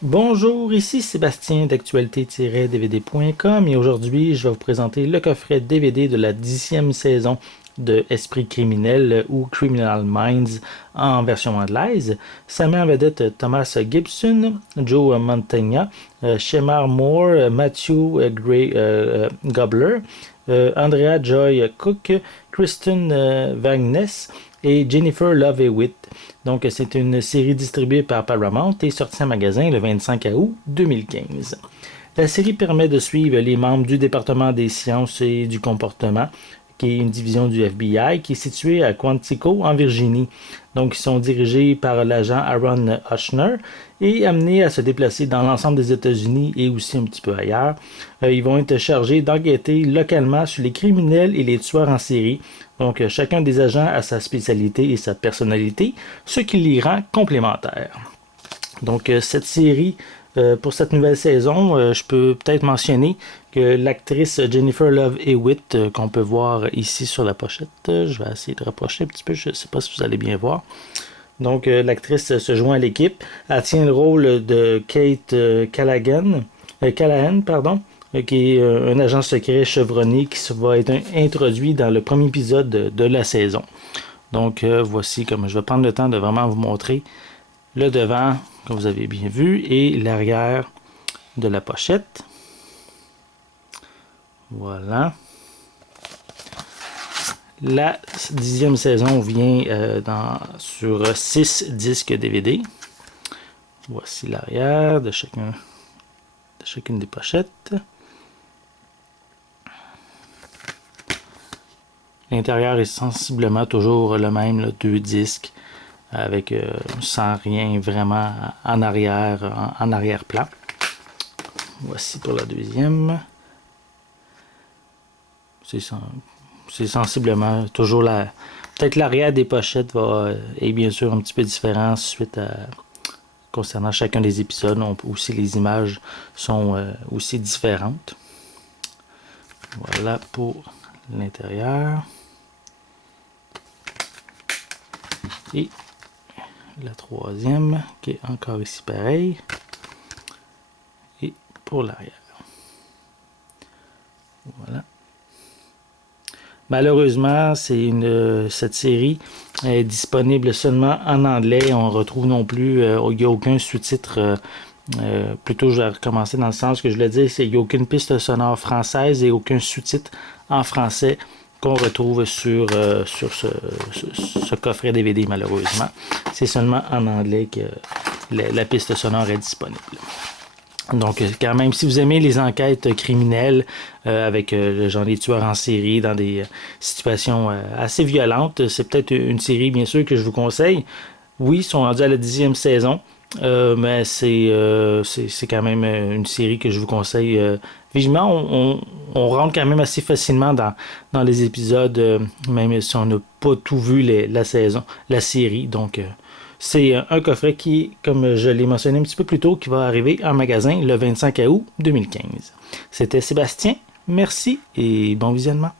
Bonjour, ici Sébastien d'actualité-dvd.com et aujourd'hui je vais vous présenter le coffret DVD de la 10e saison de Esprit criminel ou Criminal Minds en version anglaise. Ça met en vedette Thomas Gibson, Joe Mantegna, Shemar Moore, Matthew Gray Gobler, Andrea Joy Cook, Kristen Vagness et Jennifer Love Hewitt. Donc, c'est une série distribuée par Paramount et sortie en magasin le 25 août 2015. La série permet de suivre les membres du département des sciences et du comportement, qui est une division du FBI, qui est située à Quantico, en Virginie. Donc, ils sont dirigés par l'agent Aaron Hutchner et amenés à se déplacer dans l'ensemble des États-Unis et aussi un petit peu ailleurs. Ils vont être chargés d'enquêter localement sur les criminels et les tueurs en série. Donc, chacun des agents a sa spécialité et sa personnalité, ce qui les rend complémentaires. Donc, cette série, pour cette nouvelle saison, je peux peut-être mentionner que l'actrice Jennifer Love Hewitt, qu'on peut voir ici sur la pochette, je vais essayer de rapprocher un petit peu, je ne sais pas si vous allez bien voir. Donc, l'actrice se joint à l'équipe. Elle tient le rôle de Kate Callahan, qui est un agent secret chevronné qui va être introduit dans le premier épisode de la saison. Donc, voici comme je vais prendre le temps de vraiment vous montrer le devant, comme vous avez bien vu, et l'arrière de la pochette. Voilà. La 10e saison vient sur 6 disques DVD. Voici l'arrière de chacune des pochettes. L'intérieur est sensiblement toujours le même, là, 2 disques, avec sans rien vraiment en arrière-plan. Voici pour la deuxième. C'est sensiblement toujours peut-être l'arrière des pochettes est bien sûr un petit peu différent concernant chacun des épisodes. Aussi les images sont aussi différentes. Voilà pour l'intérieur. Et la troisième qui est encore ici pareil. Et pour l'arrière. Voilà. Malheureusement, cette série est disponible seulement en anglais. On retrouve non plus, il n'y a aucun sous-titre. Plutôt, je vais recommencer dans le sens que je le dis, il n'y a aucune piste sonore française et aucun sous-titre en français qu'on retrouve sur ce coffret DVD, malheureusement. C'est seulement en anglais que la piste sonore est disponible. Donc, quand même, si vous aimez les enquêtes criminelles avec le genre des tueurs en série dans des situations assez violentes, c'est peut-être une série, bien sûr, que je vous conseille. Oui, ils sont rendus à la 10e saison, mais c'est quand même une série que je vous conseille vivement. On rentre quand même assez facilement dans les épisodes, même si on n'a pas tout vu la série. Donc, c'est un coffret qui, comme je l'ai mentionné un petit peu plus tôt, qui va arriver en magasin le 25 août 2015. C'était Sébastien, merci et bon visionnement.